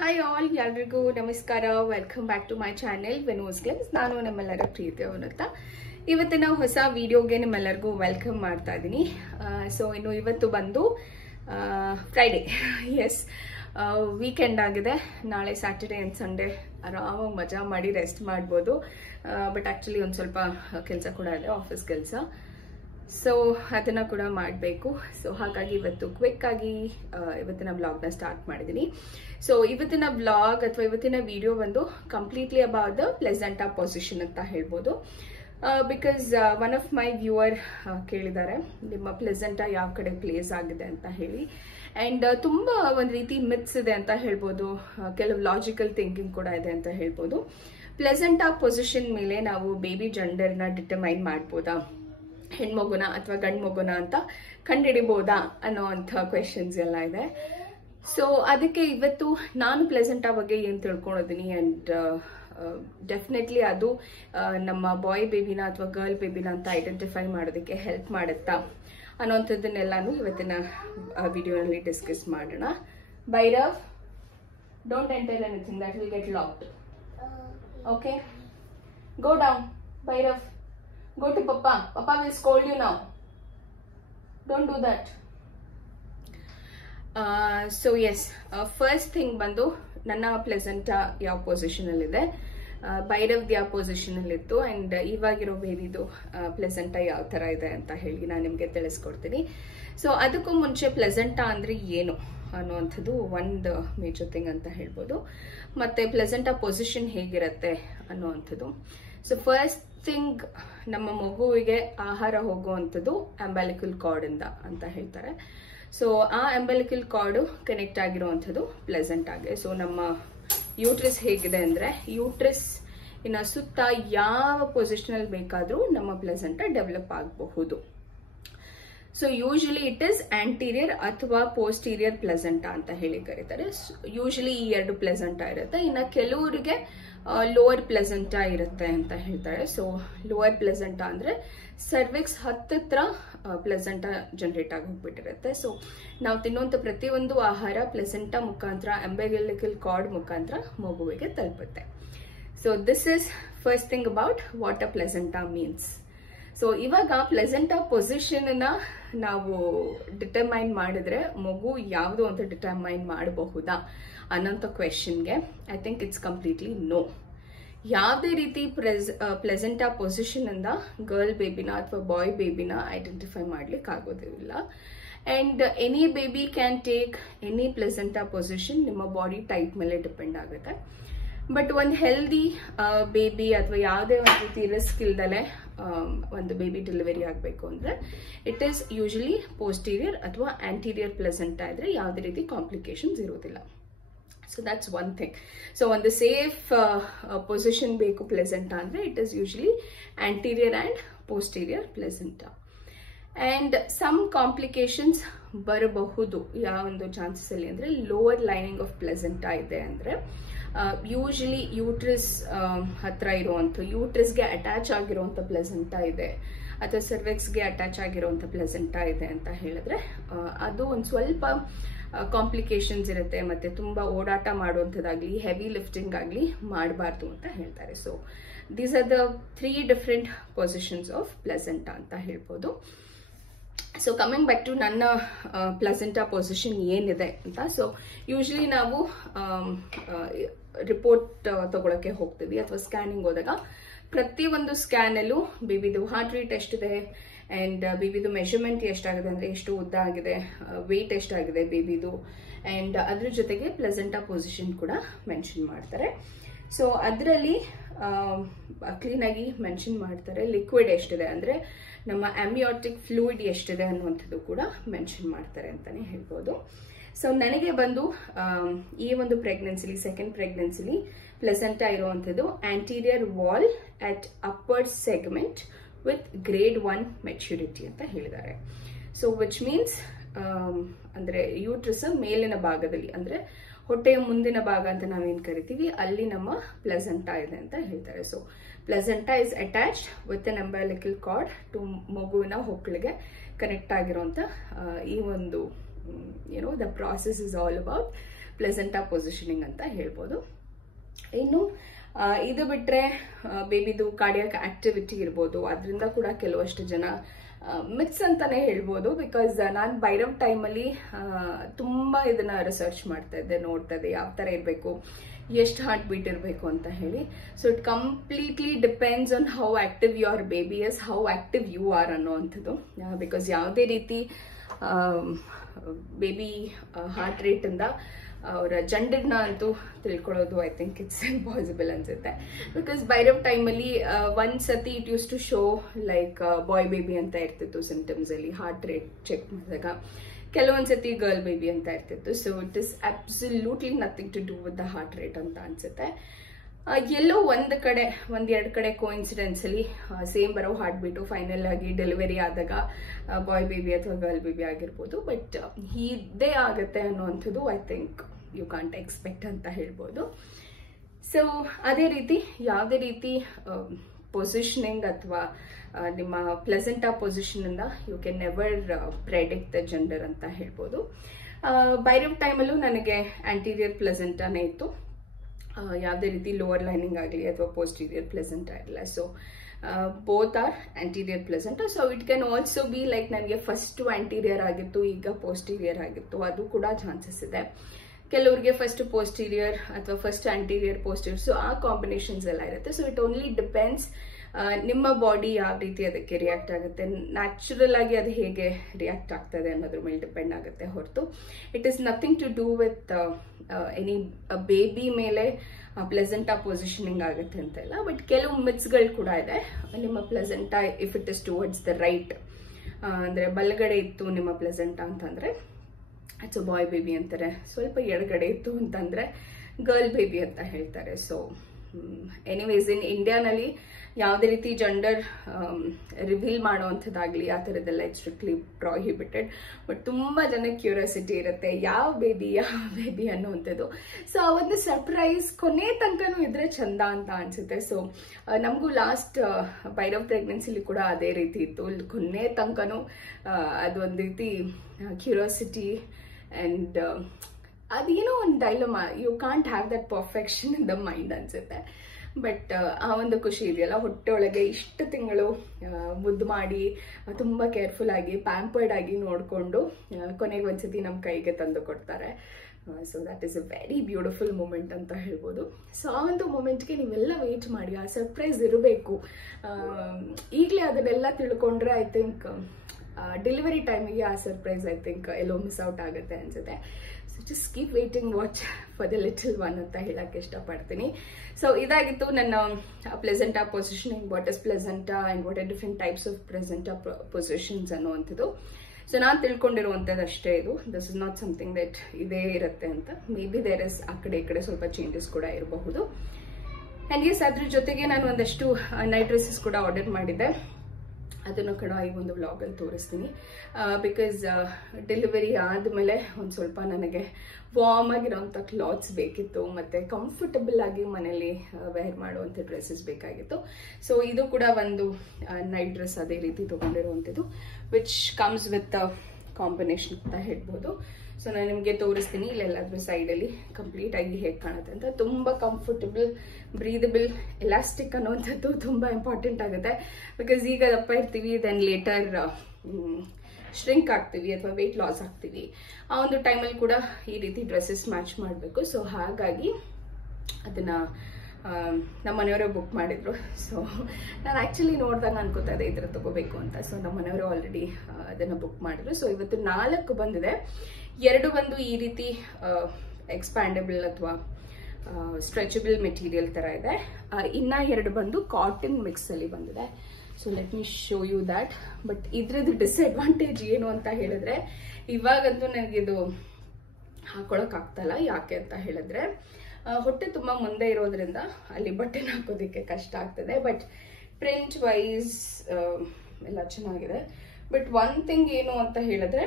Hi all, ಎಲ್ರಿಗೂ ನಮಸ್ಕಾರ. Welcome back to my channel Venus Glimpse. ನಾನು ನಿಮ್ಮೆಲ್ಲರ ಪ್ರೀತಿ ಅವನತ್ತ. ಇವತ್ತಿನ ಹೊಸ ವಿಡಿಯೋಗೆ ನಿಮ್ಮೆಲ್ಲರಿಗೂ ವೆಲ್ಕಮ್ ಮಾಡ್ತಾ ಇದ್ದೀನಿ. ಸೊ ಇನ್ನು ಇವತ್ತು ಬಂದು ಫ್ರೈಡೇ, ಎಸ್, ವೀಕೆಂಡ್ ಆಗಿದೆ. ನಾಳೆ ಸ್ಯಾಟರ್ಡೇ ಆ್ಯಂಡ್ ಸಂಡೇ ಆರಾಮಾಗಿ ಮಜಾ ಮಾಡಿ ರೆಸ್ಟ್ ಮಾಡ್ಬೋದು. ಬಟ್ ಆ್ಯಕ್ಚುಲಿ ಒಂದು ಸ್ವಲ್ಪ ಕೆಲಸ ಕೂಡ ಇದೆ, ಆಫೀಸ್ ಕೆಲಸ. ಸೊ ಅದನ್ನು ಕೂಡ ಮಾಡಬೇಕು. ಸೊ ಹಾಗಾಗಿ ಇವತ್ತು ಕ್ವಿಕ್ ಆಗಿ ಇವತ್ತಿನ ವ್ಲಾಗ್ನ ಸ್ಟಾರ್ಟ್ ಮಾಡಿದ್ದೀನಿ. ಸೊ ಇವತ್ತಿನ ವ್ಲಾಗ್ ಅಥವಾ ಇವತ್ತಿನ ವಿಡಿಯೋ ಬಂದು completely about the placenta position ಅಂತ ಹೇಳ್ಬೋದು. Because one of my viewer ಕೇಳಿದ್ದಾರೆ, ನಿಮ್ಮ ಪ್ಲೆಸೆಂಟಾ ಯಾವ ಕಡೆ ಪ್ಲೇಸ್ ಆಗಿದೆ ಅಂತ ಹೇಳಿ. ಆ್ಯಂಡ್ ತುಂಬ ಒಂದು ರೀತಿ ಮಿತ್ಸ್ ಇದೆ ಅಂತ ಹೇಳ್ಬೋದು, ಕೆಲವು ಲಾಜಿಕಲ್ ಥಿಂಕಿಂಗ್ ಕೂಡ ಇದೆ ಅಂತ ಹೇಳ್ಬೋದು. ಪ್ಲೆಸೆಂಟಾ ಪೊಸಿಷನ್ ಮೇಲೆ ನಾವು ಬೇಬಿ ಜೆಂಡರ್ನ ಡಿಟರ್ಮೈನ್ ಮಾಡ್ಬೋದಾ, ಹೆಣ್ಮಗುನ ಅಥವಾ ಗಂಡು ಮಗುನ ಅಂತ ಕಂಡುಹಿಡಿಬೋದಾ ಅನ್ನೋವಂಥ ಕ್ವೆಶನ್ಸ್ ಎಲ್ಲ ಇದೆ. ಸೊ ಅದಕ್ಕೆ ಇವತ್ತು ನಾನು ಪ್ಲೆಸೆಂಟಾ ಬಗ್ಗೆ ಏನು ತಿಳ್ಕೊಂಡಿದ್ದೀನಿ ಆ್ಯಂಡ್ ಡೆಫಿನೆಟ್ಲಿ ಅದು ನಮ್ಮ ಬಾಯ್ ಬೇಬಿನ ಅಥವಾ ಗರ್ಲ್ ಬೇಬಿನ ಅಂತ ಐಡೆಂಟಿಫೈ ಮಾಡೋದಕ್ಕೆ ಹೆಲ್ಪ್ ಮಾಡುತ್ತಾ ಅನ್ನೋಂಥದ್ದನ್ನೆಲ್ಲಾನು ಇವತ್ತಿನ ವಿಡಿಯೋನಲ್ಲಿ ಡಿಸ್ಕಸ್ ಮಾಡೋಣ. Bhairav, don't enter anything, that will get locked. Okay, go down. Bhairav, go to papa. Papa will scold you now. Don't do that. So yes, first thing ಬಂದು ನನ್ನ ಪ್ಲೆಸೆಂಟಾ ಯಾವ ಪೊಸಿಷನ್ ಅಲ್ಲಿ ಇದೆ, ಭೈರವ್ದು ಯಾವ ಪೊಸಿಷನ್ ಅಲ್ಲಿ ಇತ್ತು, ಅಂಡ್ ಇವಾಗಿರೋ ಬೇಬಿದು ಪ್ಲೆಸೆಂಟಾ ಯಾವ ತರ ಇದೆ ಅಂತ ಹೇಳಿ ನಾನು ನಿಮ್ಗೆ ತಿಳಿಸ್ಕೊಡ್ತೀನಿ. ಸೊ ಅದಕ್ಕೂ ಮುಂಚೆ ಪ್ಲೆಸೆಂಟಾ ಅಂದ್ರೆ ಏನು ಅನ್ನುವಂಥದ್ದು ಒಂದು ಮೇಜರ್ ಥಿಂಗ್ ಅಂತ ಹೇಳ್ಬೋದು. ಮತ್ತೆ ಪ್ಲೆಸೆಂಟಾ ಪೊಸಿಷನ್ ಹೇಗಿರುತ್ತೆ ಅನ್ನುವಂಥದ್ದು. ಸೊ ಫಸ್ಟ್ ಥಿಂಗ್, ನಮ್ಮ ಮಗುವಿಗೆ ಆಹಾರ ಹೋಗುವಂಥದ್ದು ಅಂಬಲಿಕಲ್ ಕಾರ್ಡ್ ಇಂದ ಅಂತ ಹೇಳ್ತಾರೆ. ಸೊ ಆ ಅಂಬಲಿಕಲ್ ಕಾರ್ಡ್ ಕನೆಕ್ಟ್ ಆಗಿರುವಂಥದ್ದು ಪ್ಲೆಸೆಂಟ್ ಆಗಿದೆ. ಸೊ ನಮ್ಮ ಯೂಟ್ರಸ್ ಹೇಗಿದೆ ಅಂದ್ರೆ, ಯೂಟ್ರಸ್ ಇನ್ನ ಸುತ್ತ ಯಾವ ಪೊಸಿಷನ್ ಅಲ್ಲಿ ಬೇಕಾದ್ರೂ ನಮ್ಮ ಪ್ಲೆಸೆಂಟಾ ಡೆವಲಪ್ ಆಗಬಹುದು. So usually it is anterior ಅಥವಾ ಪೋಸ್ಟೀರಿಯರ್ ಪ್ಲೆಸೆಂಟಾ ಅಂತ ಹೇಳಿ ಕರೀತಾರೆ. ಯೂಶಲಿ ಈ ಎರಡು ಪ್ಲೆಸೆಂಟಾ ಇರುತ್ತೆ. ಇನ್ನು ಕೆಲವರಿಗೆ ಲೋವರ್ ಪ್ಲೆಸೆಂಟಾ ಇರುತ್ತೆ ಅಂತ ಹೇಳ್ತಾರೆ. ಸೊ ಲೋವರ್ ಪ್ಲೆಸೆಂಟಾ ಅಂದ್ರೆ ಸರ್ವಿಕ್ಸ್ ಹತ್ತಿರ ಪ್ಲೆಸೆಂಟಾ ಜನರೇಟ್ ಆಗಿ ಹೋಗ್ಬಿಟ್ಟಿರುತ್ತೆ. ಸೊ ನಾವು ತಿನ್ನುವಂತ ಪ್ರತಿಯೊಂದು ಆಹಾರ ಪ್ಲೆಸೆಂಟಾ ಮುಖಾಂತರ, ಅಂಬಲಿಕಲ್ ಕಾರ್ಡ್ ಮುಖಾಂತರ ಮಗುವಿಗೆ ತಲುಪುತ್ತೆ. So this is first thing about what a placenta means. So ಇವಾಗ ಪ್ಲೆಸೆಂಟಾ ಪೊಸಿಷನ್ ನಾವು ಡಿಟರ್ಮೈನ್ ಮಾಡಿದ್ರೆ ಮಗು ಯಾವುದು ಅಂತ ಡಿಟರ್ಮೈನ್ ಮಾಡಬಹುದಾ ಅನ್ನೋಂಥ ಕ್ವೆಶನ್ಗೆ I think it's completely no. ಯಾವುದೇ ರೀತಿ ಪ್ಲೆಸೆಂಟಾ ಪೊಸಿಷನ್ ಇಂದ ಗರ್ಲ್ ಬೇಬಿನ ಅಥವಾ ಬಾಯ್ ಬೇಬಿನ ಐಡೆಂಟಿಫೈ ಮಾಡ್ಲಿಕ್ಕೆ ಆಗೋದಿಲ್ಲ. And any baby can take any placenta position, ನಿಮ್ಮ ಬಾಡಿ ಟೈಪ್ ಮೇಲೆ ಡಿಪೆಂಡ್ ಆಗುತ್ತೆ. ಬಟ್ ಒಂದು ಹೆಲ್ದಿ ಬೇಬಿ ಅಥವಾ ಯಾವುದೇ ಒಂದು ರೀತಿ ರಿಸ್ಕ್ ಇಲ್ದಲೆ ಒಂದು ಬೇಬಿ ಡೆಲಿವರಿ ಆಗಬೇಕು ಅಂದ್ರೆ ಇಟ್ ಈಸ್ ಯೂಶಲಿ ಪೋಸ್ಟೀರಿಯರ್ ಅಥವಾ ಆಂಟೀರಿಯರ್ ಪ್ಲೆಸೆಂಟಾ ಇದ್ರೆ ಯಾವುದೇ ರೀತಿ ಕಾಂಪ್ಲಿಕೇಶನ್ಸ್ ಇರೋದಿಲ್ಲ. So that's one thing. So ಒಂದು ಸೇಫ್ ಪೊಸಿಷನ್ ಬೇಕು ಪ್ಲೆಸೆಂಟಾ ಅಂದ್ರೆ it is usually anterior and posterior placenta. And some complications ಬರಬಹುದು. ಯಾವ ಒಂದು ಚಾನ್ಸಸ್ ಅಲ್ಲಿ ಅಂದ್ರೆ, ಲೋವರ್ ಲೈನಿಂಗ್ ಆಫ್ ಪ್ಲೆಸೆಂಟಾ ಇದೆ ಅಂದ್ರೆ ಯೂಶಲಿ ಯೂಟ್ರಸ್ ಹತ್ರ ಇರುವಂಥ, ಯೂಟ್ರಸ್ಗೆ ಅಟ್ಯಾಚ್ ಆಗಿರುವಂಥ ಪ್ಲೆಸೆಂಟಾ ಇದೆ ಅಥವಾ ಸರ್ವೆಕ್ಸ್ಗೆ ಅಟ್ಯಾಚ್ ಆಗಿರುವಂಥ ಪ್ಲೆಸೆಂಟಾ ಇದೆ ಅಂತ ಹೇಳಿದ್ರೆ ಅದು ಒಂದು ಸ್ವಲ್ಪ ಕಾಂಪ್ಲಿಕೇಶನ್ಸ್ ಇರುತ್ತೆ. ಮತ್ತೆ ತುಂಬಾ ಓಡಾಟ ಮಾಡುವಂಥದ್ದಾಗ್ಲಿ, ಹೆವಿ ಲಿಫ್ಟಿಂಗ್ ಆಗಲಿ ಮಾಡಬಾರ್ದು ಅಂತ ಹೇಳ್ತಾರೆ. So these are the 3 different positions of placenta ಅಂತ ಹೇಳ್ಬೋದು. ಸೊ ಕಮಿಂಗ್ ಬ್ಯಾಕ್ ಟು ನನ್ನ ಪ್ಲೆಸೆಂಟಾ ಪೊಸಿಷನ್ ಏನಿದೆ ಅಂತ. ಸೊ ಯೂಶಲಿ ನಾವು ರಿಪೋರ್ಟ್ ತಗೊಳಕ್ಕೆ ಹೋಗ್ತೀವಿ ಅಥವಾ ಸ್ಕ್ಯಾನಿಂಗ್ ಹೋದಾಗ ಪ್ರತಿಯೊಂದು ಸ್ಕ್ಯಾನಲ್ಲೂ ಬೇಬಿದು ಹಾರ್ಟ್ ರೇಟ್ ಎಷ್ಟಿದೆ ಅಂಡ್ ಬೇಬಿದು ಮೆಷರ್ಮೆಂಟ್ ಎಷ್ಟಾಗಿದೆ ಅಂದ್ರೆ ಎಷ್ಟು ಉದ್ದ ಆಗಿದೆ, ವೆಯ್ಟ್ ಎಷ್ಟಾಗಿದೆ ಬೇಬಿದು, ಅಂಡ್ ಅದ್ರ ಜೊತೆಗೆ ಪ್ಲೆಸೆಂಟಾ ಪೊಸಿಷನ್ ಕೂಡ ಮೆನ್ಷನ್ ಮಾಡ್ತಾರೆ. ಸೊ ಅದರಲ್ಲಿ ಕ್ಲೀನ್ ಆಗಿ ಮೆನ್ಷನ್ ಮಾಡ್ತಾರೆ. ಲಿಕ್ವಿಡ್ ಎಷ್ಟಿದೆ ಅಂದ್ರೆ ನಮ್ಮ ಆಮ್ನಿಯಾಟಿಕ್ ಫ್ಲೂಯಿಡ್ ಎಷ್ಟಿದೆ ಅನ್ನುವಂಥದ್ದು ಕೂಡ ಮೆನ್ಷನ್ ಮಾಡ್ತಾರೆ ಅಂತಾನೆ ಹೇಳ್ಬೋದು. ಸೊ ನನಗೆ ಬಂದು ಈ ಒಂದು ಪ್ರೆಗ್ನೆನ್ಸಿಲಿ, ಸೆಕೆಂಡ್ ಪ್ರೆಗ್ನೆನ್ಸಿಲಿ ಪ್ಲೆಸೆಂಟಾ ಇರುವಂಥದ್ದು anterior wall at upper segment with grade 1 maturity ಅಂತ ಹೇಳಿದ್ದಾರೆ. ಸೊ ವಿಚ್ ಮೀನ್ಸ್ ಅಂದ್ರೆ ಯೂಟ್ರಸ್ ಮೇಲಿನ ಭಾಗದಲ್ಲಿ ಅಂದ್ರೆ ಹೊಟ್ಟೆಯ ಮುಂದಿನ ಭಾಗ ಅಂತ ನಾವೇನ್ ಕರಿತೀವಿ, ಅಲ್ಲಿ ನಮ್ಮ ಪ್ಲೆಸೆಂಟಾ ಇದೆ ಅಂತ ಹೇಳ್ತಾರೆ. So placenta is attached with an umbilical cord to ಮಗುವಿನ ಹೊಕ್ಕಳಿಗೆ ಕನೆಕ್ಟ್ ಆಗಿರುವಂತ ಈ ಒಂದು the process is all about placenta positioning ಅಂತ ಹೇಳ್ಬೋದು. ಇನ್ನು ಇದು ಬಿಟ್ರೆ ಬೇಬಿದು ಕಾರ್ಡಿಯಾಕ್ ಆಕ್ಟಿವಿಟಿ ಇರ್ಬೋದು, ಅದರಿಂದ ಕೂಡ ಕೆಲವಷ್ಟು ಜನ ಮಿತ್ಸ್ ಅಂತಾನೆ ಹೇಳ್ಬೋದು. ಬಿಕಾಸ್ ನಾನು ಭೈರವ್ ಟೈಮಲ್ಲಿ ತುಂಬಾ ಇದನ್ನ ರಿಸರ್ಚ್ ಮಾಡ್ತಾ ಇದ್ದೆ, ನೋಡ್ತಾ ಇದ್ದೆ ಯಾವ ತರ ಇರಬೇಕು, ಎಷ್ಟು ಹಾರ್ಟ್ ಬೀಟ್ ಇರಬೇಕು ಅಂತ ಹೇಳಿ. So it completely depends on how active your baby is, how active you are ಅನ್ನೋವಂಥದ್ದು. ಬಿಕಾಸ್ ಯಾವುದೇ ರೀತಿ ಬೇಬಿ ಹಾರ್ಟ್ ರೇಟ್ ಇಂದ ಅವರ ಜೆಂಡರ್ನ ಅಂತೂ ತಿಳ್ಕೊಳ್ಳೋದು ಐ ಥಿಂಕ್ ಇಟ್ಸ್ ಇಂಪಾಸಿಬಲ್ ಅನ್ಸುತ್ತೆ. ಬಿಕಾಸ್ ಭೈರವ್ ಟೈಮಲ್ಲಿ ಒಂದ್ಸತಿ it use to show like boy baby ಅಂತ ಇರ್ತಿತ್ತು ಸಿಂಪ್ಟಮ್ಸ್ ಅಲ್ಲಿ ಹಾರ್ಟ್ ರೇಟ್ ಚೆಕ್ ಮಾಡಿದಾಗ, ಕೆಲವೊಂದ್ಸತಿ ಗರ್ಲ್ ಬೇಬಿ ಅಂತ ಇರ್ತಿತ್ತು. So it is absolutely nothing to do with the heart rate ಅಂತ ಅನ್ಸುತ್ತೆ. ಎಲ್ಲೋ ಒಂದೆರಡು ಕಡೆ ಕೋಇನ್ಸಿಡೆನ್ಸ್ ಅಲ್ಲಿ ಸೇಮ್ ಬರೋ ಹಾರ್ಟ್ ಬೀಟು ಫೈನಲ್ ಆಗಿ ಡೆಲಿವರಿ ಆದಾಗ ಬಾಯ್ ಬೇಬಿ ಅಥವಾ ಗರ್ಲ್ ಬೇಬಿ ಆಗಿರ್ಬೋದು. ಬಟ್ ಇದೇ ಆಗುತ್ತೆ ಅನ್ನುವಂಥದ್ದು I think you can't expect ಅಂತ ಹೇಳ್ಬೋದು. ಸೊ ಅದೇ ರೀತಿ ಯಾವುದೇ ರೀತಿ ಪೊಸಿಷನಿಂಗ್ ಅಥವಾ ನಿಮ್ಮ ಪ್ಲೆಸೆಂಟಾ ಪೊಸಿಷನ್ ಇಂದ you can never predict the gender ಅಂತ ಹೇಳ್ಬೋದು. ಭೈರವ್ ಟೈಮಲ್ಲೂ ನನಗೆ ಆಂಟೀರಿಯರ್ ಪ್ಲೆಸೆಂಟಾನೇ ಇತ್ತು, ಯಾವುದೇ ರೀತಿ ಲೋವರ್ ಲೈನಿಂಗ್ ಆಗಲಿ ಅಥವಾ ಪೋಸ್ಟೀರಿಯರ್ ಪ್ಲೆಸೆಂಟ್ ಆಗಿಲ್ಲ. So both are anterior pleasant. So it can also be like ನನಗೆ ಫಸ್ಟ್ ಆಂಟೀರಿಯರ್ ಆಗಿತ್ತು, ಈಗ ಪೋಸ್ಟೀರಿಯರ್ ಆಗಿತ್ತು, ಅದು ಕೂಡ ಚಾನ್ಸಸ್ ಇದೆ. ಕೆಲವರಿಗೆ ಫಸ್ಟ್ ಪೋಸ್ಟೀರಿಯರ್ ಅಥವಾ ಫಸ್ಟ್ ಆಂಟೀರಿಯರ್ ಪೋಸ್ಟೀರಿಯರ್, ಸೊ ಆ ಕಾಂಬಿನೇಷನ್ಸ್ ಎಲ್ಲ ಇರುತ್ತೆ. ಸೊ ಇಟ್ ಓನ್ಲಿ ಡಿಪೆಂಡ್ಸ್ ನಿಮ್ಮ ಬಾಡಿ ಯಾವ ರೀತಿ ಅದಕ್ಕೆ ರಿಯಾಕ್ಟ್ ಆಗುತ್ತೆ, ನ್ಯಾಚುರಲ್ ಆಗಿ ಅದು ಹೇಗೆ ರಿಯಾಕ್ಟ್ ಆಗ್ತದೆ ಅನ್ನೋದ್ರ ಮೇಲೆ ಡಿಪೆಂಡ್ ಆಗುತ್ತೆ ಹೊರತು it is nothing to do with any baby ಮೇಲೆ ಪ್ಲೆಸೆಂಟಾ ಪೊಸಿಷನಿಂಗ್ ಆಗುತ್ತೆ ಅಂತ ಇಲ್ಲ. ಬಟ್ ಕೆಲವು ಮಿತ್ಸ್ಗಳು ಕೂಡ ಇದೆ. ನಿಮ್ಮ ಪ್ಲೆಸೆಂಟಾ if it is towards the right, ಅಂದ್ರೆ ಬಲಗಡೆ ಇತ್ತು ನಿಮ್ಮ ಪ್ಲೆಸೆಂಟಾ ಅಂತಂದ್ರೆ ಇಟ್ಸ್ ಬಾಯ್ ಬೇಬಿ ಅಂತಾರೆ, ಸ್ವಲ್ಪ ಎಡಗಡೆ ಇತ್ತು ಅಂತಂದ್ರೆ ಗರ್ಲ್ ಬೇಬಿ ಅಂತ ಹೇಳ್ತಾರೆ. ಸೊ ಎನಿವೇಸ್ ಇನ್ ಇಂಡಿಯಾನಲ್ಲಿ ಯಾವುದೇ ರೀತಿ ಜೆಂಡರ್ ರಿವೀಲ್ ಮಾಡುವಂಥದ್ದಾಗ್ಲಿ ಆ ಥರದ್ದೆಲ್ಲ ಸ್ಟ್ರಿಕ್ಟ್ಲಿ ಪ್ರಾಹಿಬಿಟೆಡ್. ಬಟ್ ತುಂಬಾ ಜನ ಕ್ಯೂರಿಯಾಸಿಟಿ ಇರುತ್ತೆ ಯಾವ ಬೇಬಿ ಅನ್ನುವಂಥದ್ದು. ಸೊ ಆ ಒಂದು ಸರ್ಪ್ರೈಸ್ ಕೊನೆ ತನಕನೂ ಇದ್ರೆ ಚಂದ ಅಂತ ಅನ್ಸುತ್ತೆ. ಸೊ ನಮಗೂ ಲಾಸ್ಟ್ ಭೈರವ್ ಪ್ರೆಗ್ನೆನ್ಸಿಲಿ ಕೂಡ ಅದೇ ರೀತಿ ಇತ್ತು, ಕೊನೆ ತನಕನೂ ಅದೊಂದು ರೀತಿ ಕ್ಯೂರಿಯಾಸಿಟಿ ಅಂಡ್ ಅದೇನೋ ಒಂದು dilemma, you can't have that perfection in the mind ಅನ್ಸುತ್ತೆ. ಬಟ್ ಆ ಒಂದು ಖುಷಿ ಇದೆಯಲ್ಲ, ಹೊಟ್ಟೆ ಒಳಗೆ ಇಷ್ಟು ತಿಂಗಳು ಮುದ್ದು ಮಾಡಿ ತುಂಬಾ ಕೇರ್ಫುಲ್ ಆಗಿ ಪ್ಯಾಂಪರ್ಡ್ ಆಗಿ ನೋಡಿಕೊಂಡು ಕೊನೆಗೆ ಒಂದ್ಸತಿ ನಮ್ಮ ಕೈಗೆ ತಂದು ಕೊಡ್ತಾರೆ. So that is a very beautiful moment ಅಂತ ಹೇಳ್ಬೋದು. ಸೊ ಆ ಒಂದು ಮೂಮೆಂಟ್ಗೆ ನೀವೆಲ್ಲ ವೇಟ್ ಮಾಡಿ, ಆ ಸರ್ಪ್ರೈಸ್ ಇರಬೇಕು. ಈಗಲೇ ಅದನ್ನೆಲ್ಲ ತಿಳ್ಕೊಂಡ್ರೆ ಐ ಥಿಂಕ್ ಡೆಲಿವರಿ ಟೈಮಿಗೆ ಆ surprise I think yellow miss out ಆಗುತ್ತೆ ಅನ್ಸುತ್ತೆ. So just keep waiting watch for the little one ಅಂತ ಹೇಳಕ್ಕೆ ಇಷ್ಟಪಡ್ತೀನಿ. ಸೊ ಇದಾಗಿತ್ತು ನನ್ನ placenta positioning, what is placenta and what are different types of placenta positions ಅನ್ನುವಂಥದ್ದು. ಸೊ ನಾನು ತಿಳ್ಕೊಂಡಿರುವಂಥದ್ದು ಅಷ್ಟೇ ಇದು. This is not something that ಇದೇ ಇರುತ್ತೆ ಅಂತ. ಮೇ ಬಿ ದೇರ್ ಇಸ್ ಆ ಕಡೆ ಈ ಕಡೆ ಸ್ವಲ್ಪ ಚೇಂಜಸ್ ಕೂಡ ಇರಬಹುದು. ಅಂಡ್ ಎಸ್, ಅದ್ರ ಜೊತೆಗೆ ನಾನು ಒಂದಷ್ಟು ನೈಟ್ ಡ್ರೆಸ್ಸಸ್ ಕೂಡ ಆರ್ಡರ್ ಮಾಡಿದ್ದೆ, ಅದನ್ನು ಕೂಡ ಈ ಒಂದು ವ್ಲಾಗಲ್ಲಿ ತೋರಿಸ್ತೀನಿ. ಬಿಕಾಸ್ ಡೆಲಿವರಿ ಆದಮೇಲೆ ಒಂದು ಸ್ವಲ್ಪ ನನಗೆ ವಾರ್ಮ್ ಆಗಿರೋಂಥ ಕ್ಲಾತ್ಸ್ ಬೇಕಿತ್ತು, ಮತ್ತು ಕಂಫರ್ಟಬಲ್ ಆಗಿ ಮನೇಲಿ ವೇರ್ ಮಾಡುವಂಥ ಡ್ರೆಸ್ಸಸ್ ಬೇಕಾಗಿತ್ತು. ಸೊ ಇದು ಕೂಡ ಒಂದು ನೈಟ್ ಡ್ರೆಸ್ ಅದೇ ರೀತಿ ತೊಗೊಂಡಿರುವಂಥದ್ದು, ವಿಚ್ ಕಮ್ಸ್ ವಿತ್ ಕಾಂಬಿನೇಷನ್ ಅಂತ ಹೇಳ್ಬೋದು. ಸೊ ನಾನು ನಿಮಗೆ ತೋರಿಸ್ತೀನಿ ಇಲ್ಲೆಲ್ಲಾದ್ರೂ ಸೈಡಲ್ಲಿ ಕಂಪ್ಲೀಟ್ ಆಗಿ ಹೇಗೆ ಕಾಣುತ್ತೆ ಅಂತ. ತುಂಬ ಕಂಫರ್ಟಬಲ್, ಬ್ರೀದಬಲ್, ಎಲಾಸ್ಟಿಕ್ ಅನ್ನುವಂಥದ್ದು ತುಂಬ ಇಂಪಾರ್ಟೆಂಟ್ ಆಗುತ್ತೆ. ಬಿಕಾಸ್ ಈಗ ದಪ್ಪ ಇರ್ತೀವಿ, ದೆನ್ ಲೇಟರ್ ಶ್ರಿಂಕ್ ಆಗ್ತೀವಿ ಅಥವಾ ವೆಯ್ಟ್ ಲಾಸ್ ಆಗ್ತೀವಿ. ಆ ಒಂದು ಟೈಮಲ್ಲಿ ಕೂಡ ಈ ರೀತಿ ಡ್ರೆಸ್ಸಸ್ ಮ್ಯಾಚ್ ಮಾಡಬೇಕು. ಸೊ ಹಾಗಾಗಿ ಅದನ್ನ ನಮ್ಮ ಮನೆಯವರೇ ಬುಕ್ ಮಾಡಿದ್ರು. ಸೊ ನಾನು ಆ್ಯಕ್ಚುಲಿ ನೋಡಿದಾಗ ಅನ್ಕೋತಾ ಇದ್ದೆ ಈ ಥರ ತಗೋಬೇಕು ಅಂತ. ಸೊ ನಮ್ಮ ಮನೆಯವರು ಆಲ್ರೆಡಿ ಅದನ್ನು ಬುಕ್ ಮಾಡಿದ್ರು. ಸೊ ಇವತ್ತು 4 ಬಂದಿದೆ. 2 ಬಂದು ಈ ರೀತಿ ಎಕ್ಸ್ಪ್ಯಾಂಡಬಲ್ ಅಥವಾ ಸ್ಟ್ರೆಚಬಲ್ ಮೆಟೀರಿಯಲ್ ಥರ ಇದೆ. ಇನ್ನ 2 ಬಂದು ಕಾಟನ್ ಮಿಕ್ಸಲ್ಲಿ ಬಂದಿದೆ. So let me show you that. But ಇದ್ರದ್ದು ಡಿಸ್ಅಡ್ವಾಂಟೇಜ್ ಏನು ಅಂತ ಹೇಳಿದ್ರೆ, ಇವಾಗಂತೂ ನನಗಿದು ಹಾಕೊಳಕ್ಕಾಗ್ತಲ್ಲ. ಯಾಕೆ ಅಂತ ಹೇಳಿದ್ರೆ ಹೊಟ್ಟೆ ತುಂಬ ಮುಂದೆ ಇರೋದ್ರಿಂದ ಅಲ್ಲಿ ಬಟನ್ ಹಾಕೋದಕ್ಕೆ ಕಷ್ಟ ಆಗ್ತದೆ. ಬಟ್ ಪ್ರಿಂಟ್ ವೈಸ್ ಎಲ್ಲ ಚೆನ್ನಾಗಿದೆ. ಬಟ್ ಒನ್ ಥಿಂಗ್ ಏನು ಅಂತ ಹೇಳಿದ್ರೆ,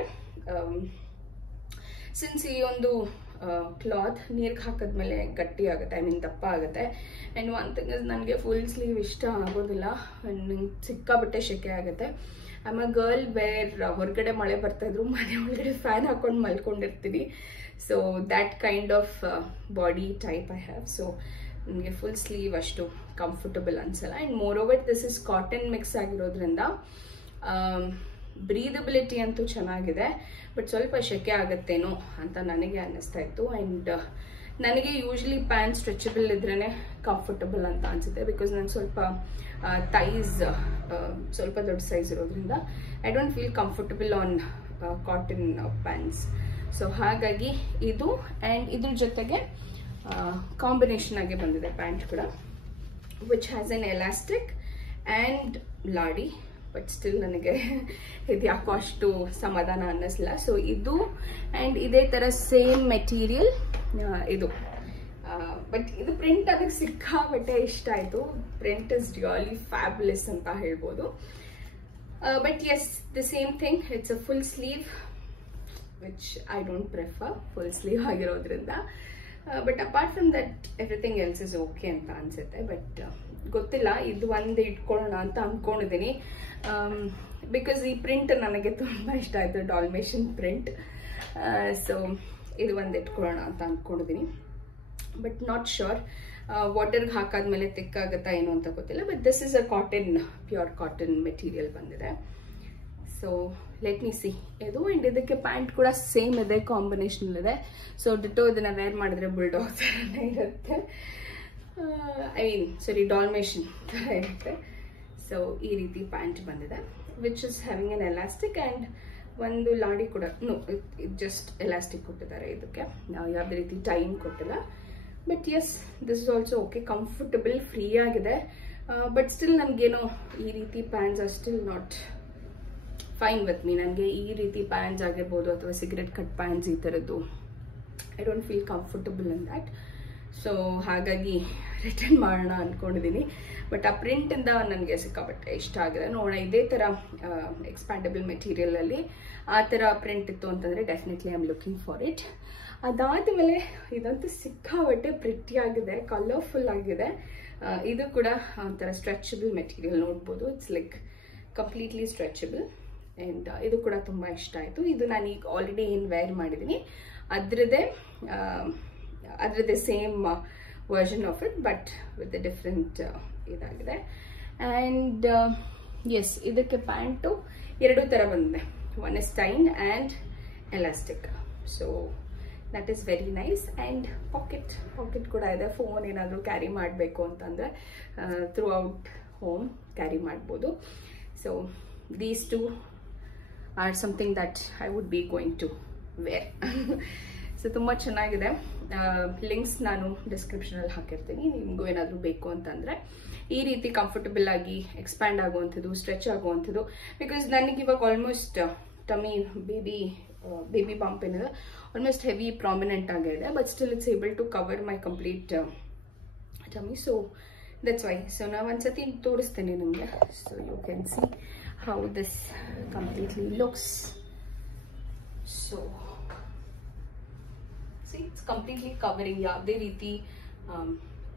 ಸಿನ್ಸ್ ಈ ಒಂದು ಕ್ಲಾತ್ ನೀರಿಗೆ ಹಾಕಿದ್ಮೇಲೆ ಗಟ್ಟಿ ಆಗುತ್ತೆ, ಐ ಮೀನ್ ದಪ್ಪ ಆಗುತ್ತೆ. ಆ್ಯಂಡ್ ಒನ್ ಥಿಂಗ್ ಇಸ್ ನನಗೆ ಫುಲ್ ಸ್ಲೀವ್ ಇಷ್ಟ ಆಗೋದಿಲ್ಲ, ನಂಗೆ ಸಿಕ್ಕಾಬಟ್ಟೆ ಶೆಕೆ ಆಗುತ್ತೆ. I am a girl where ಹೊರಗಡೆ ಮಳೆ ಬರ್ತಾ ಇದ್ರು ಮನೆ ಒಳಗಡೆ ಫ್ಯಾನ್ ಹಾಕೊಂಡು ಮಲ್ಕೊಂಡಿರ್ತೀವಿ. So that kind of body type I have. So ನನಗೆ ಫುಲ್ ಸ್ಲೀವ್ ಅಷ್ಟು ಕಂಫರ್ಟಬಲ್ ಅನ್ಸಲ್ಲ. And moreover this is cotton mix ಆಗಿರೋದ್ರಿಂದ ಬ್ರೀದಬಿಲಿಟಿ ಅಂತೂ ಚೆನ್ನಾಗಿದೆ, ಬಟ್ ಸ್ವಲ್ಪ ಶೆಕೆ ಆಗುತ್ತೇನೋ ಅಂತ ನನಗೆ ಅನ್ನಿಸ್ತಾ ಇತ್ತು. ಆ್ಯಂಡ್ ನನಗೆ ಯೂಶ್ವಲಿ ಪ್ಯಾಂಟ್ ಸ್ಟ್ರೆಚಬಲ್ ಇದ್ರೇ ಕಂಫರ್ಟಬಲ್ ಅಂತ ಅನಿಸುತ್ತೆ, ಬಿಕಾಸ್ ನಾನು ಸ್ವಲ್ಪ ಥೈಸ್ ಸ್ವಲ್ಪ ದೊಡ್ಡ ಸೈಜ್ ಇರೋದ್ರಿಂದ I don't feel comfortable on cotton pants. So ಹಾಗಾಗಿ ಇದು ಆ್ಯಂಡ್ ಇದ್ರ ಜೊತೆಗೆ ಕಾಂಬಿನೇಷನ್ ಆಗಿ ಬಂದಿದೆ ಪ್ಯಾಂಟ್ ಕೂಡ, which has an elastic and ಲಾಡಿ. ಬಟ್ ಸ್ಟಿಲ್ ನನಗೆ ಇದು ಯಾಕೋ ಅಷ್ಟು ಸಮಾಧಾನ ಅನ್ನಿಸ್ಲಿಲ್ಲ. ಸೊ ಇದು ಆ್ಯಂಡ್ ಇದೇ ಥರ ಸೇಮ್ ಮೆಟೀರಿಯಲ್ ಇದು, ಬಟ್ ಇದು ಪ್ರಿಂಟ್ ಅದಕ್ಕೆ ಸಿಕ್ಕಾಬಟ್ಟೆ ಇಷ್ಟ ಆಯಿತು. ಪ್ರಿಂಟ್ ಇಸ್ ರಿಯಲಿ ಫ್ಯಾಬ್ಯುಲಸ್ ಅಂತ ಹೇಳ್ಬೋದು. But yes, the same thing, it's a full sleeve, which I don't prefer full sleeve ಆಗಿರೋದ್ರಿಂದ. But apart from that everything else is okay ಅಂತ ಅನ್ಸುತ್ತೆ. ಬಟ್ ಗೊತ್ತಿಲ್ಲ, ಇದು ಒಂದು ಇಟ್ಕೊಳ್ಳೋಣ ಅಂತ ಅಂದ್ಕೊಂಡಿದ್ದೀನಿ, ಬಿಕಾಸ್ ಈ ಪ್ರಿಂಟ್ ನನಗೆ ತುಂಬ ಇಷ್ಟ ಆಯಿತು, ಡಾಲ್ಮೇಷನ್ ಪ್ರಿಂಟ್. ಸೊ ಇದು ಒಂದು ಇಟ್ಕೊಳ್ಳೋಣ ಅಂತ ಅಂದ್ಕೊಂಡಿದ್ದೀನಿ. ಬಟ್ ನಾಟ್ ಶ್ಯೂರ್, ವಾಟರ್ಗೆ ಹಾಕಾದ್ಮೇಲೆ ತಿಕ್ಕಾಗುತ್ತಾ ಏನು ಅಂತ ಗೊತ್ತಿಲ್ಲ. But this is a cotton, pure cotton material ಬಂದಿದೆ. ಸೊ ಲೆಟ್ ಮಿ ಸಿ ಇದು. ಆ್ಯಂಡ್ ಇದಕ್ಕೆ ಪ್ಯಾಂಟ್ ಕೂಡ ಸೇಮ್ ಇದೆ, ಕಾಂಬಿನೇಷನ್ ಇದೆ. ಸೊ ಡಿಟೋ ಇದನ್ನ ವೇರ್ ಮಾಡಿದ್ರೆ ಬುಲ್ಡಾಗ್ ಥರನೇ ಇರುತ್ತೆ, ಐ ಮೀನ್ ಸಾರಿ ಡಾಲ್ಮೇಷನ್ ಥರ ಇರುತ್ತೆ. ಸೊ ಈ ರೀತಿ ಪ್ಯಾಂಟ್ ಬಂದಿದೆ, which is having N elastic and ಒಂದು ಲಾಡಿ ಕೂಡ. ಇದು ಜಸ್ಟ್ ಎಲಾಸ್ಟಿಕ್ ಕೊಟ್ಟಿದ್ದಾರೆ, ಇದಕ್ಕೆ ನಾವು ಯಾವುದೇ ರೀತಿ ಟೈಮ್ ಕೊಟ್ಟಿಲ್ಲ. But yes, this is also okay, comfortable, free ಆಗಿದೆ. ಬಟ್ ಸ್ಟಿಲ್ ನನಗೇನೋ ಈ ರೀತಿ pants are still not fine with me. ನನಗೆ ಈ ರೀತಿ ಪ್ಯಾಂಟ್ಸ್ ಆಗಿರ್ಬೋದು ಅಥವಾ ಸಿಗರೆಟ್ ಕಟ್ ಪ್ಯಾಂಟ್ಸ್ ಈ ಥರದ್ದು I don't feel comfortable in that. So ಹಾಗಾಗಿ ರಿಟರ್ನ್ ಮಾಡೋಣ ಅಂದ್ಕೊಂಡಿದ್ದೀನಿ. ಬಟ್ ಆ ಪ್ರಿಂಟಿಂದ ನನಗೆ ಸಿಕ್ಕಾಪಟ್ಟೆ ಇಷ್ಟ ಆಗಿದೆ. ನೋಡೋಣ, ಇದೇ ಥರ ಎಕ್ಸ್ಪ್ಯಾಂಡಬಲ್ ಮೆಟೀರಿಯಲಲ್ಲಿ ಆ ಥರ ಪ್ರಿಂಟ್ ಇತ್ತು ಅಂತಂದರೆ definitely I am looking for it. ಅದಾದಮೇಲೆ ಇದಂತೂ ಸಿಕ್ಕಾಪಟ್ಟೆ ಪ್ರಿಟ್ಟಿಯಾಗಿದೆ, ಕಲರ್ಫುಲ್ ಆಗಿದೆ. ಇದು ಕೂಡ ಒಂಥರ ಸ್ಟ್ರೆಚಬಲ್ ಮೆಟೀರಿಯಲ್ ನೋಡ್ಬೋದು, it's like completely stretchable. And ಇದು ಕೂಡ ತುಂಬ ಇಷ್ಟ ಆಯಿತು. ಇದು ನಾನೀಗ ಆಲ್ರೆಡಿ ಏನು ವೇರ್ ಮಾಡಿದ್ದೀನಿ ಅದರದ್ದೇ same version of it, but with different ಇದಾಗಿದೆ. ಆ್ಯಂಡ್ ಎಸ್, ಇದಕ್ಕೆ ಪ್ಯಾಂಟು ಎರಡೂ ಥರ ಬಂದಿದೆ, one is tie and elastic. So that is very nice. And pocket ಕೂಡ ಇದೆ, ಫೋನ್ ಏನಾದರೂ ಕ್ಯಾರಿ ಮಾಡಬೇಕು ಅಂತಂದರೆ ಥ್ರೂ ಔಟ್ ಹೋಮ್ ಕ್ಯಾರಿ ಮಾಡ್ಬೋದು. So these two are something that I would be going to wear. ಸೊ ತುಂಬ ಚೆನ್ನಾಗಿದೆ. ಲಿಂಕ್ಸ್ ನಾನು ಡಿಸ್ಕ್ರಿಪ್ಷನಲ್ಲಿ ಹಾಕಿರ್ತೀನಿ, ನಿಮಗೂ ಏನಾದರೂ ಬೇಕು ಅಂತಂದರೆ. ಈ ರೀತಿ ಕಂಫರ್ಟಬಲ್ ಆಗಿ ಎಕ್ಸ್ಪ್ಯಾಂಡ್ ಆಗುವಂಥದ್ದು, ಸ್ಟ್ರೆಚ್ ಆಗುವಂಥದ್ದು. ಬಿಕಾಸ್ ನನಗೆ ಇವಾಗ ಆಲ್ಮೋಸ್ಟ್ ಟಮಿ ಬೇಬಿ ಬಂಪ್ ಏನಿದೆ ಆಲ್ಮೋಸ್ಟ್ ಹೆವಿ ಪ್ರಾಮಿನೆಂಟ್ ಆಗಿದೆ, but still it's able to cover my complete tummy. So that's why. So ನಾವು ಒಂದ್ಸತಿ ತೋರಿಸ್ತೇನೆ ನಿಮಗೆ, so you can see how this completely looks. So see, it's completely covering ಯಾವುದೇ ರೀತಿ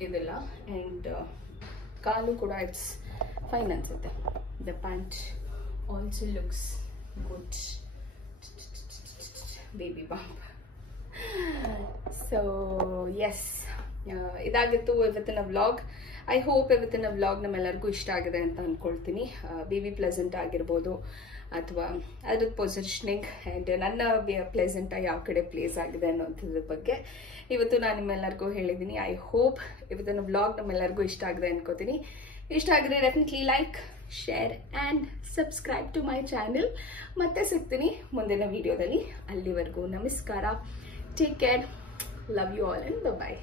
ಇದೆಲ್ಲ. And ಕಾಲು ಕೂಡ ಇಟ್ಸ್ ಫೈನ್ ಅನ್ಸುತ್ತೆ. The pant also looks good. Baby bump. So yes, ಇದಾಗಿತ್ತು ಇವತ್ತಿನ ವ್ಲಾಗ್. ಐ ಹೋಪ್ ಇವತ್ತಿನ ವ್ಲಾಗ್ ನಮ್ಮೆಲ್ಲರಿಗೂ ಇಷ್ಟ ಆಗಿದೆ ಅಂತ ಅಂದ್ಕೊಳ್ತೀನಿ. ಬೇಬಿ ಪ್ಲೆಸೆಂಟ್ ಆಗಿರ್ಬೋದು ಅಥವಾ ಅದ್ರ ಪೊಸಿಷನಿಂಗ್ ಆ್ಯಂಡ್ ನನ್ನ ಪ್ಲೆಸೆಂಟ್ ಯಾವ ಕಡೆ ಪ್ಲೇಸ್ ಆಗಿದೆ ಅನ್ನೋಂಥದ್ರ ಬಗ್ಗೆ ಇವತ್ತು ನಾನು ನಿಮ್ಮೆಲ್ಲರಿಗೂ ಹೇಳಿದ್ದೀನಿ. ಐ ಹೋಪ್ ಇವತ್ತಿನ ವ್ಲಾಗ್ ನಮ್ಮೆಲ್ಲರಿಗೂ ಇಷ್ಟ ಆಗಿದೆ ಅನ್ಕೋತೀನಿ. ಇಷ್ಟ ಆಗಿದ್ರೆ definitely like, share and subscribe to my channel. ಮತ್ತೆ ಸಿಗ್ತೀನಿ ಮುಂದಿನ ವಿಡಿಯೋದಲ್ಲಿ. ಅಲ್ಲಿವರೆಗೂ ನಮಸ್ಕಾರ. Take care. Love you all and bye.